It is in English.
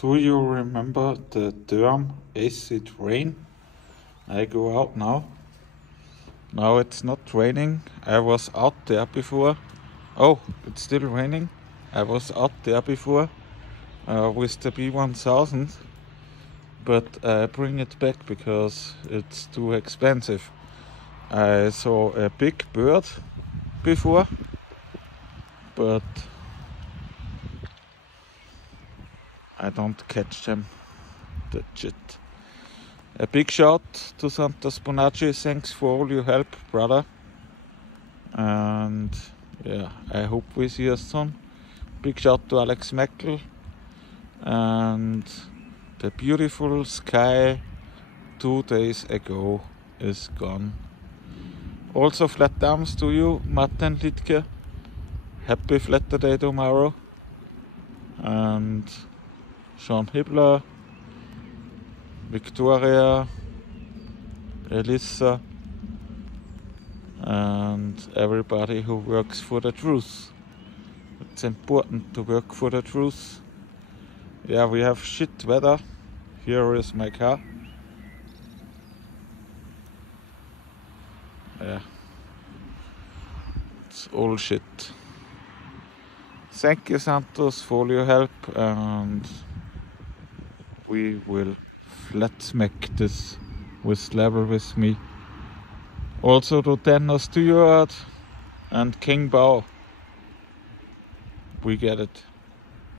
Do you remember the term acid rain? I go out now. Now it's not raining. I was out there before. Oh, it's still raining. I was out there before with the B1000, but I bring it back because it's too expensive. I saw a big bird before, but I don't catch them. That's shit. A big shout to Santa Spinaci. Thanks for all your help, brother. And yeah, I hope we see us soon. Big shout to Alex Meckel. And the beautiful sky 2 days ago is gone. Also flat arms to you, Martin Littke. Happy Flatter Day tomorrow. And Sean Hibbler, Victoria, Elissa, and everybody who works for the truth. It's important to work for the truth. Yeah, we have shit weather. Here is my car. Yeah, it's all shit. Thank you, Santos, for all your help, and we will flat smack this with level with me. Also to Dennis Stewart and King Bao. We get it.